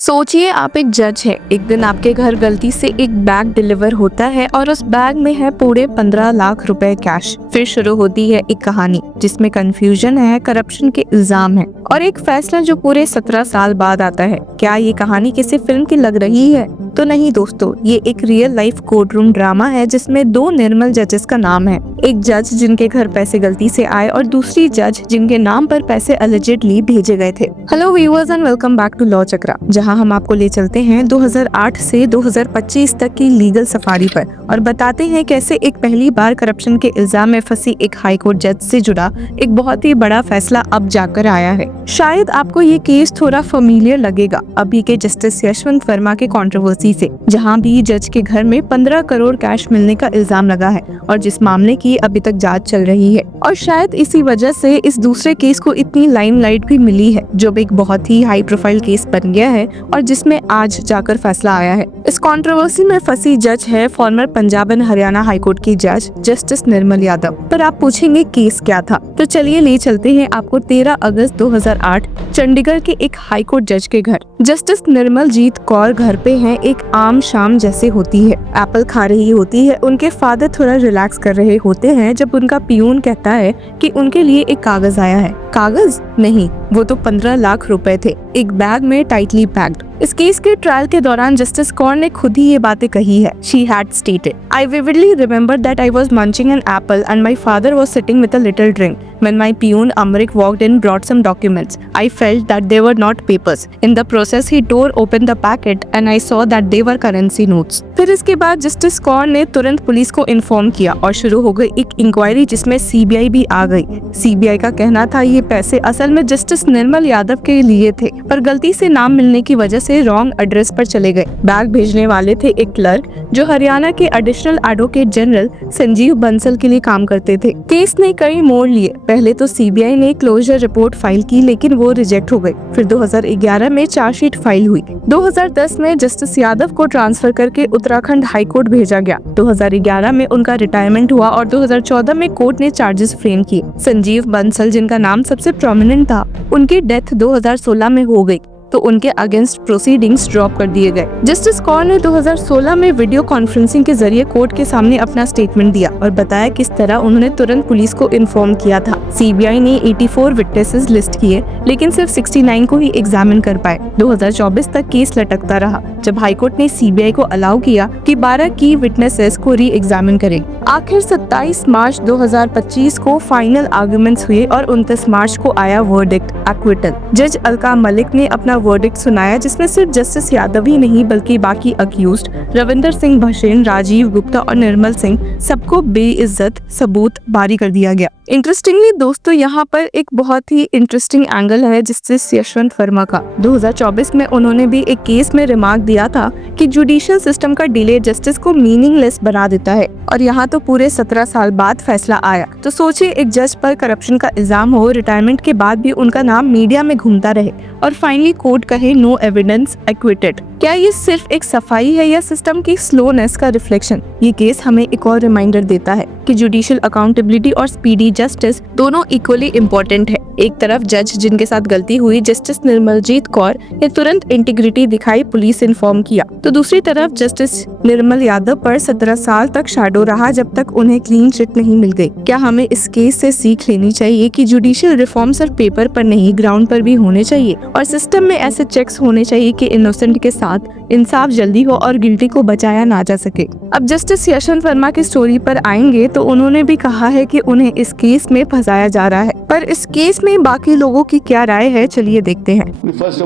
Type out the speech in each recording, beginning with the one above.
सोचिए आप एक जज है। एक दिन आपके घर गलती से एक बैग डिलीवर होता है और उस बैग में है पूरे 15 लाख रुपए कैश। फिर शुरू होती है एक कहानी जिसमें कंफ्यूजन है, करप्शन के इल्जाम है और एक फैसला जो पूरे 17 साल बाद आता है। क्या ये कहानी किसी फिल्म की लग रही है? तो नहीं दोस्तों, ये एक real life court room drama है जिसमें दो निर्मल जजेस का नाम है। एक जज जिनके घर पैसे गलती से आए और दूसरी जज जिनके नाम पर पैसे अलिजिडली भेजे गए थे। Hello viewers and welcome back to law Chakra, जहां हम आपको ले चलते हैं 2008 से 2025 तक की लीगल सफारी पर और बताते हैं कैसे एक पहली बार करप्शन के इल्जाम में फंसी एक हाई कोर्ट जज से जुड़ा एक बहुत ही बड़ा फैसला अब जाकर आया है। शायद आपको ये केस थोड़ा फेमिलियर लगेगा अभी के जस्टिस यशवंत वर्मा के कंट्रोवर्सी से, जहां भी जज के घर में 15 करोड़ कैश मिलने का इल्जाम लगा है और जिस मामले की अभी तक जांच चल रही है। और शायद इसी वजह से इस दूसरे केस को इतनी लाइमलाइट भी मिली है, जो एक बहुत ही हाई प्रोफाइल केस बन गया है और जिसमें आज जाकर फैसला आया है। इस कंट्रोवर्सी में फंसी जज है farmer Punjab and Haryana high court की जज जस्टिस निर्मल यादव। पर आप पूछेंगे केस क्या था, तो चलिए ले चलते हैं आपको 13 अगस्त 2008 चंडीगढ़ के एक हाई कोर्ट जज के घर। जस्टिस निर्मल जीत कौर घर पे हैं। एक आम शाम जैसे होती है, एप्पल खा रही होती है। उनके फादर थोड़ा रिलैक्स कर रहे होते हैं जब उनका पियून कहता है कि उनके लिए एक कागज आया है। कागज नहीं, वो तो 15 लाख रुपए थे, एक बैग में टाइटली पैक्ड। इस केस के ट्रायल के दौरान जस्टिस कौर ने खुद ही ये बातें कही है। She had stated, "I vividly remember that I was munching an apple and my father was sitting with a little drink. When my peon Amrik walked in, brought some documents. I felt that they were not papers. In the process, he tore open the packet and I saw that they were currency notes." फिर इसके बाद justice Kaur ने तुरंत police को inform किया और शुरू हो गई एक इंक्वायरी जिसमें सीबीआई भी आ गई। सीबीआई का कहना था ये पैसे असल में जस्टिस निर्मल यादव के लिए थे, पर गलती से नाम मिलने की वजह से रॉन्ग एड्रेस पर चले गए। बैग भेजने वाले थे एक क्लर्क जो हरियाणा के additional advocate general Sanjeev Bansal के लिए काम करते थे। केस ने कई मोड़ लिए। पहले तो सीबीआई ने क्लोजर रिपोर्ट फाइल की, लेकिन वो रिजेक्ट हो गई। फिर 2011 में चार्जशीट फाइल हुई। 2010 में जस्टिस यादव को ट्रांसफर करके उत्तराखंड हाई कोर्ट भेजा गया। 2011 में उनका रिटायरमेंट हुआ और 2014 में कोर्ट ने चार्जेस फ्रेम किए। संजीव बंसल, जिनका नाम सबसे प्रोमिनेंट था, उनकी डेथ 2016 में हो गई, तो उनके अगेंस्ट प्रोसीडिंग्स ड्रॉप कर दिए गए। जस्टिस कौर ने 2016 में वीडियो कॉन्फ्रेंसिंग के जरिए कोर्ट के सामने अपना स्टेटमेंट दिया और बताया किस तरह उन्होंने तुरंत पुलिस को इन्फॉर्म किया था। सीबीआई ने 84 विटनेसेस लिस्ट किए, लेकिन सिर्फ 69 को ही एग्जामिन कर पाए। 2024 तक केस लटकता रहा, जब हाईकोर्ट ने सीबीआई को अलाउ किया कि 12 की विटनेसेस को री एग्जामिन करेगी। आखिर 27 मार्च 2025 को फाइनल आर्गुमेंट्स हुए और 29 मार्च को आया वर्डिक्ट, एक्विटल। जज अलका मलिक ने अपना वर्डिक्ट सुनाया, जिसमें सिर्फ जस्टिस यादव ही नहीं बल्कि बाकी अक्यूज्ड रविंदर सिंह भसेन, राजीव गुप्ता और निर्मल सिंह सबको बेइज्जत सबूत बारी कर दिया गया। इंटरेस्टिंगली दोस्तों, यहाँ पर एक बहुत ही इंटरेस्टिंग एंगल है जस्टिस यशवंत वर्मा का। 2024 में उन्होंने भी एक केस में रिमार्क दिया था कि जुडिशियल सिस्टम का डिले जस्टिस को मीनिंगलेस बना देता है, और यहाँ तो पूरे 17 साल बाद फैसला आया। तो सोचिए, एक जज पर करप्शन का इल्जाम हो, रिटायरमेंट के बाद भी उनका नाम मीडिया में घूमता रहे और फाइनली कोर्ट कहे नो एविडेंस, एक्विटेड। क्या ये सिर्फ एक सफाई है या सिस्टम की स्लोनेस का रिफ्लेक्शन? ये केस हमें एक और रिमाइंडर देता है कि जुडिशियल अकाउंटेबिलिटी और स्पीडी जस्टिस दोनों इक्वली इम्पोर्टेंट है। एक तरफ जज जिनके साथ गलती हुई, जस्टिस निर्मलजीत कौर ने तुरंत इंटीग्रिटी दिखाई, पुलिस इन्फॉर्म किया, तो दूसरी तरफ जस्टिस निर्मल यादव पर 17 साल तक शैडो रहा जब तक उन्हें क्लीन चिट नहीं मिल गई। क्या हमें इस केस से सीख लेनी चाहिए कि जुडिशियल रिफॉर्म सिर्फ पेपर पर नहीं, ग्राउंड पर भी होने चाहिए और सिस्टम में ऐसे चेक्स होने चाहिए कि इनोसेंट के साथ इंसाफ जल्दी हो और गिल्टी को बचाया ना जा सके। अब जस्टिस यशवंत वर्मा की स्टोरी पर आएंगे तो उन्होंने भी कहा है कि उन्हें इस केस में फंसाया जा रहा है, पर इस केस में बाकी लोगों की क्या राय है, चलिए देखते हैं। First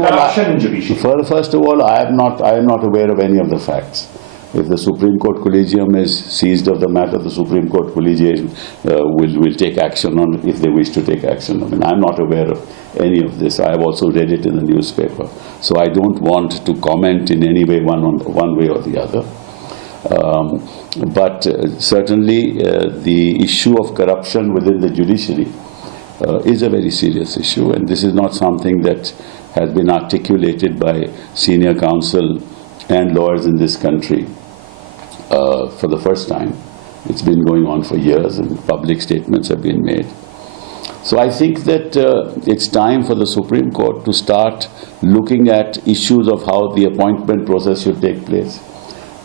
of all, I am not aware of any of the facts. If the Supreme Court Collegium is seized of the matter, the Supreme Court Collegium will take action on it if they wish to take action. I mean, I'm not aware of any of this. I have also read it in the newspaper, so I don't want to comment in any way one way or the other. But certainly the issue of corruption within the judiciary is a very serious issue, and this is not something that has been articulated by senior counsel and lawyers in this country for the first time. It's been going on for years and public statements have been made. So I think that it's time for the Supreme Court to start looking at issues of how the appointment process should take place,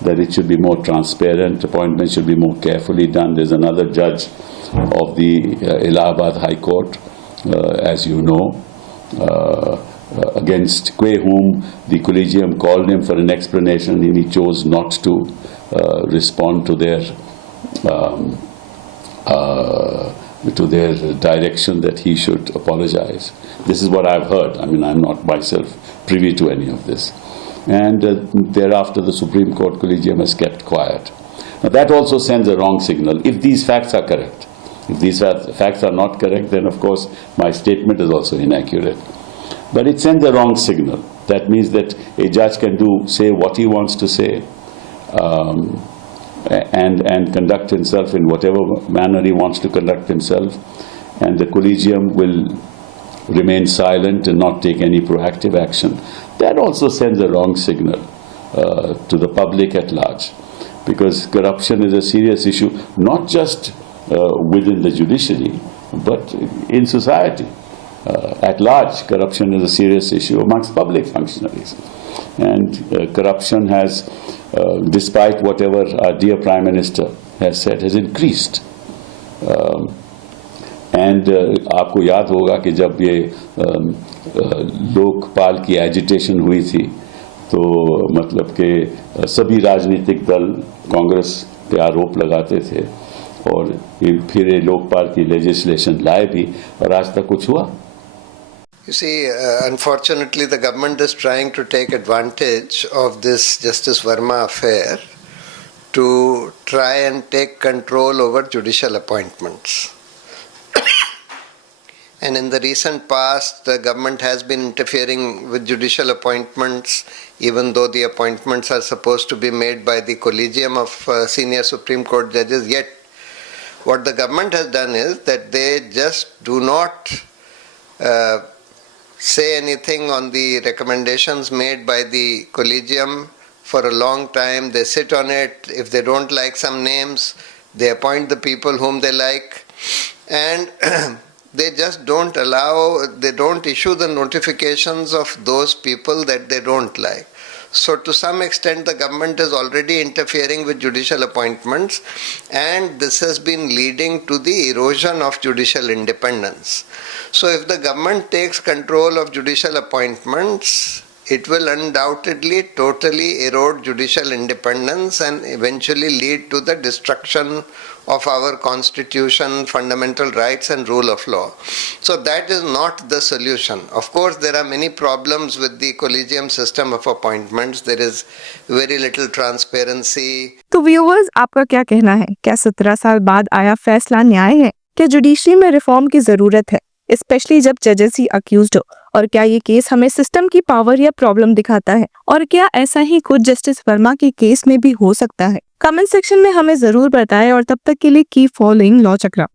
that it should be more transparent, appointments should be more carefully done. There's another judge of the Allahabad High Court, as you know, against whom the collegium called him for an explanation, and he chose not to respond to their direction that he should apologize. This is what I've heard. I mean, I'm not myself privy to any of this. And thereafter, the Supreme Court collegium has kept quiet. Now, that also sends a wrong signal, if these facts are correct. If these facts are not correct, then of course my statement is also inaccurate. But it sends a wrong signal. That means that a judge can say what he wants to say, and conduct himself in whatever manner he wants to conduct himself, and the collegium will remain silent and not take any proactive action. That also sends a wrong signal to the public at large, because corruption is a serious issue, not just within the judiciary, but in society. At large, corruption is a serious issue amongst public functionaries. And corruption has, despite whatever our dear Prime Minister has said, has increased. And आपको याद होगा कि जब ये लोकपाल की agitation हुई थी, तो मतलब कि सभी राजनीतिक दल कांग्रेस पे आरोप लगाते थे, और फिर ये लोकपाल की लेजिस्लेशन लाए भी, और आज तक कुछ हुआ. You see, unfortunately, the government is trying to take advantage of this Justice Verma affair to try and take control over judicial appointments. And in the recent past, the government has been interfering with judicial appointments, even though the appointments are supposed to be made by the collegium of senior Supreme Court judges. Yet, what the government has done is that they just do not say anything on the recommendations made by the collegium for a long time. They sit on it. If they don't like some names, they appoint the people whom they like, and they just don't they don't issue the notifications of those people that they don't like. So to some extent, the government is already interfering with judicial appointments, and this has been leading to the erosion of judicial independence. So if the government takes control of judicial appointments, it will undoubtedly totally erode judicial independence and eventually lead to the destruction of our constitution, fundamental rights and rule of law. So that is not the solution. Of course, there are many problems with the collegium system of appointments. There is very little transparency. तो viewers, आपका क्या कहना है? क्या 17 साल बाद आया फैसला न्याय है? क्या जुडिशरी में रिफॉर्म की जरूरत है, स्पेशली जब जजेस ही अक्यूज्ड हो? और क्या ये केस हमें सिस्टम की पावर या प्रॉब्लम दिखाता है? और क्या ऐसा ही कुछ जस्टिस वर्मा के केस में भी हो सकता है? कमेंट सेक्शन में हमें जरूर बताएं, और तब तक के लिए कीप फॉलोइंग लॉ चक्रा.